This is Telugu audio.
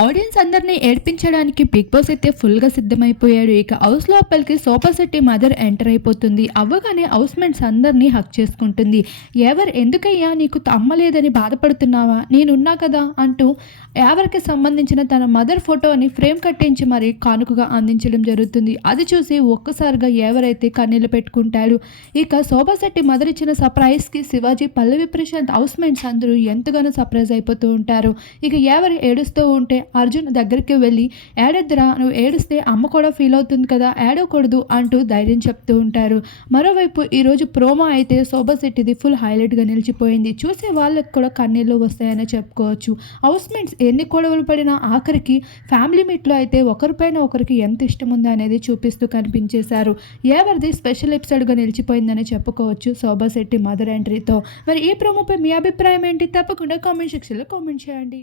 ఆడియన్స్ అందరినీ ఏడ్పించడానికి బిగ్ బాస్ అయితే ఫుల్గా సిద్ధమైపోయాడు. ఇక హౌస్ లోపలికి సోఫా సెట్టి మదర్ ఎంటర్ అయిపోతుంది. అవ్వగానే హౌస్ మేట్స్ అందరినీ హక్ చేసుకుంటుంది. ఎవరు ఎందుకయ్యా నీకు తమ్మలేదని బాధపడుతున్నావా? నేనున్నా కదా అంటూ ఎవరికి సంబంధించిన తన మదర్ ఫోటోని ఫ్రేమ్ కట్టించి మరి కానుకగా అందించడం జరుగుతుంది. అది చూసి ఒక్కసారిగా ఎవరైతే కన్నీళ్ళు పెట్టుకుంటాడు ఇక శోభా శెట్టి మదర్ ఇచ్చిన సర్ప్రైజ్కి శివాజీ పల్లవి ప్రశాంత్ హౌస్ మేట్స్ అందరూ ఎంతగానో సర్ప్రైజ్ అయిపోతూ ఉంటారు. ఇక ఎవరు ఏడుస్తూ ఉంటే అర్జున్ దగ్గరికి వెళ్ళి ఏడద్దురా నువ్వు ఏడిస్తే అమ్మ కూడా ఫీల్ అవుతుంది కదా ఏడవకూడదు అంటూ ధైర్యం చెప్తూ ఉంటారు. మరోవైపు ఈరోజు ప్రోమో అయితే శోభా శెట్టిది ఫుల్ హైలైట్గా నిలిచిపోయింది. చూసే వాళ్ళకి కూడా కన్నీళ్ళు వస్తాయని చెప్పుకోవచ్చు. హౌస్మేట్స్ ఎన్ని గొడవలు పడినా ఆఖరికి ఫ్యామిలీ మీట్లో అయితే ఒకరిపైన ఒకరికి ఎంత ఇష్టం ఉందో అనేది చూపిస్తూ కనిపించేశారు. ఎవరిది స్పెషల్ ఎపిసోడ్గా నిలిచిపోయిందని చెప్పుకోవచ్చు శోభా శెట్టి మదర్ ఎంట్రీతో మరి ఈ ప్రోమోపై మీ అభిప్రాయం ఏంటి? తప్పకుండా కామెంట్ సెక్షన్లో కామెంట్ చేయండి.